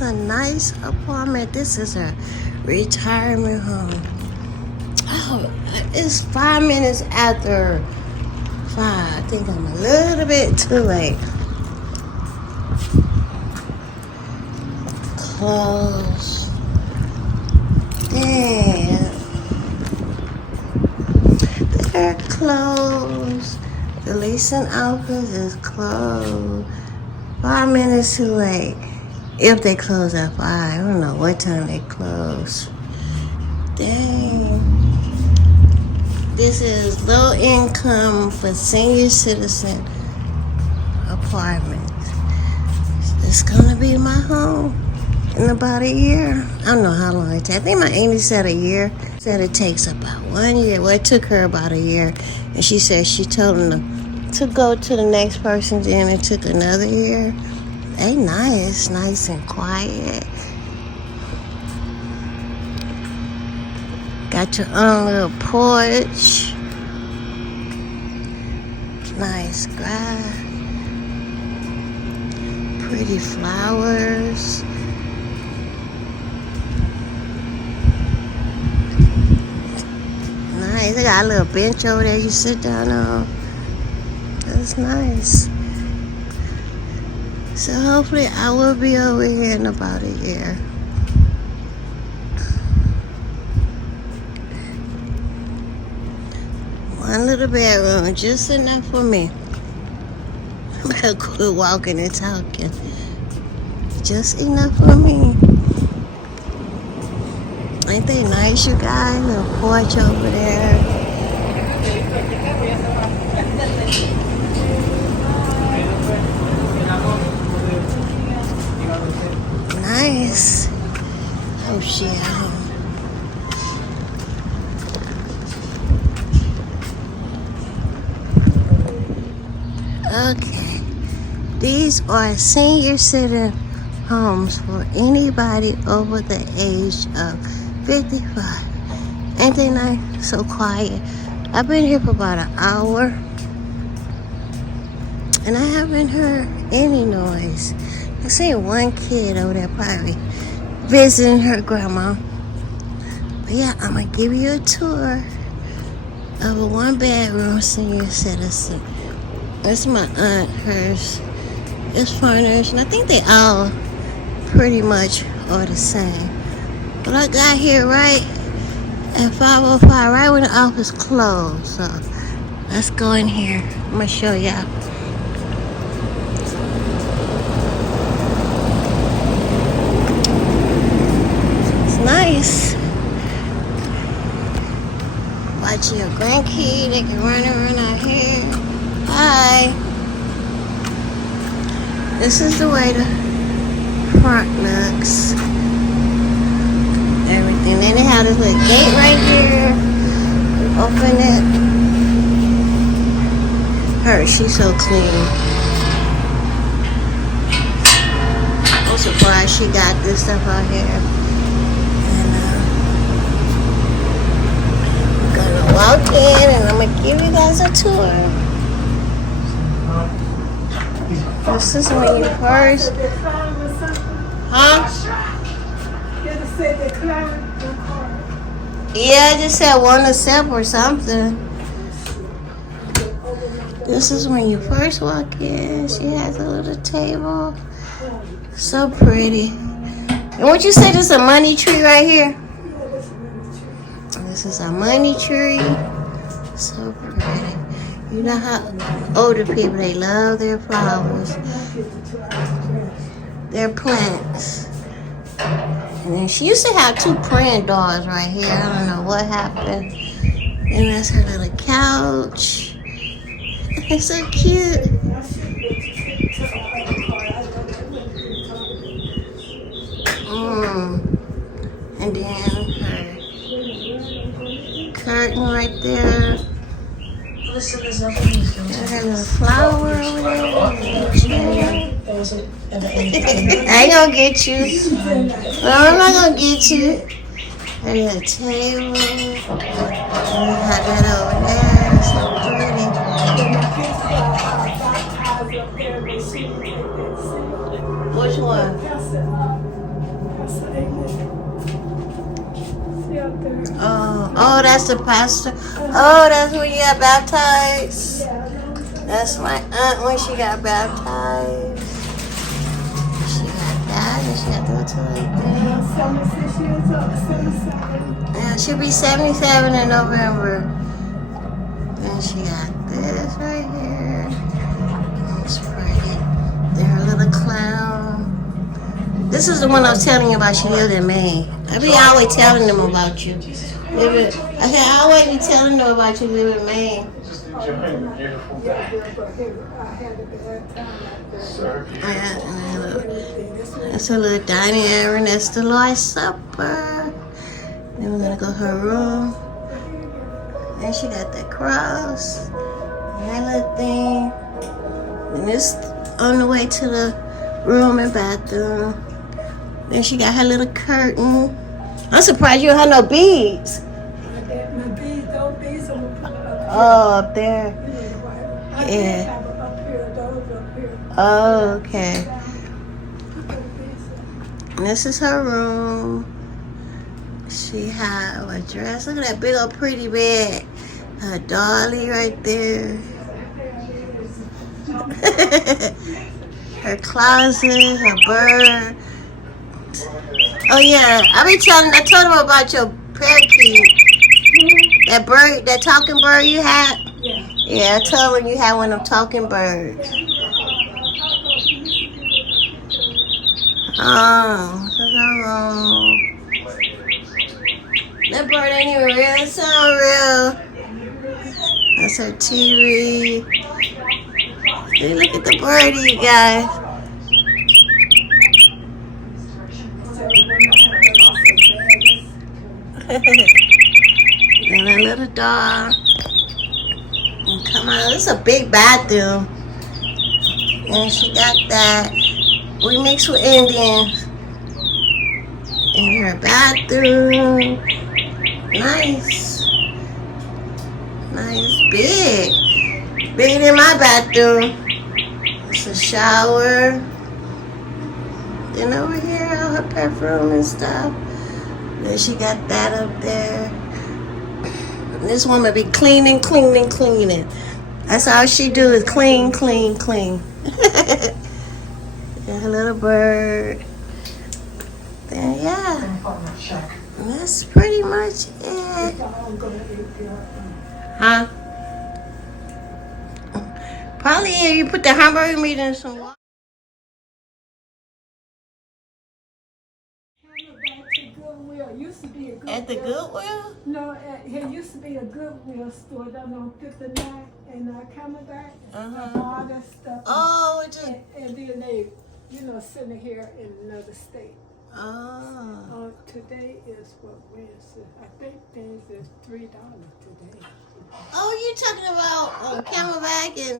is a nice apartment. This is a retirement home. Oh, it's 5 minutes after 5. I think I'm a little bit too late. Close. Damn. They're closed. The leasing office is closed. 5 minutes too late. If they close at 5. I don't know what time they close. Dang. This is low income for senior citizen apartment. It's gonna be my home in about a year. I don't know how long it takes. I think my auntie said a year. Said it takes about 1 year. Well, it took her about a year. And she said she told them to go to the next person, then it took another year. They nice and quiet. Got your own little porch. Nice grass. Pretty flowers. Nice. They got a little bench over there you sit down on. That's nice. So hopefully I will be over here in about a year. One little bedroom, just enough for me. I better quit walking and talking. Just enough for me. Ain't they nice, you guys? Little porch over there. Nice. Oh shit. Okay. These are senior citizen homes for anybody over the age of 55. Ain't they nice? So quiet. I've been here for about an hour and I haven't heard any noise. I see one kid over there probably visiting her grandma. But yeah, I'm gonna give you a tour of a 1-bedroom senior citizen. That's my aunt, hers. It's furnished, and I think they all pretty much are the same. But I got here right at 5:05, right when the office closed. So let's go in here. I'm gonna show y'all. Nice. Watching your grandkid, they can run around out here. Hi. This is the way the front looks. Everything. Then they have this little gate right here. Open it. Her, she's so clean. I'm surprised she got this stuff out here. Walk in and I'm gonna give you guys a tour. This is when you first, yeah, I just said one to sip or something. This is when you first walk in. She has a little table. So pretty. And what you say, this is a money tree right here? This is a money tree. So pretty. You know how older people, they love their flowers, their plants. And then she used to have 2 praying dogs right here. I don't know what happened. And that's her little couch. It's so cute. And then her curtain right there. There's a little flower over there. I ain't gonna get you. No, I'm not gonna get you. There's a table. We have that over there. So pretty. Which one? that's the pastor. Oh, that's when you got baptized. That's my aunt when she got baptized. She got that, and she got the toilet thing. Yeah, she'll be 77 in November. And she got this right here. It's pretty. They're her little clown. This is the one I was telling you about. She lived in Maine. I be always telling them about you. I always be telling them about you live in Maine. That's her little dining area. That's the Lord's Supper. Then we're gonna go to her room. And she got that cross. That little thing. And this on the way to the room and bathroom. Then she got her little curtain. I'm surprised you don't have no beads. My beads, those beads I'm gonna put up. Oh, up there. Yeah. Have them up here, those up here. Oh, okay. And this is her room. She have a dress. Look at that big old pretty bed. Her dolly right there. Her closet, her bird. Oh yeah, I told him about your parakeet. That bird, that talking bird you had? Yeah, I told him you had one of them talking birds. Oh, that bird ain't even real. It's not real. That's her TV. Hey, look at the birdie, you guys. And a little dog. And come on, this is a big bathroom. And she got that. We mix with Indians. In her bathroom. Nice. Nice, big. Bigger than my bathroom. It's a shower. Then over here, all her perfume and stuff. Then she got that up there. This woman be cleaning. That's all she do is clean. And her little bird. Then yeah. That's pretty much it. Huh? Probably if you put the hamburger meat in some water. At the Goodwill? No, here used to be a Goodwill store down on 59 in Camelback. All that stuff. Oh, it just... And then they, sitting here in another state. Oh. Today is Wednesday. I think things is $3 today. Oh, you talking about Camelback and...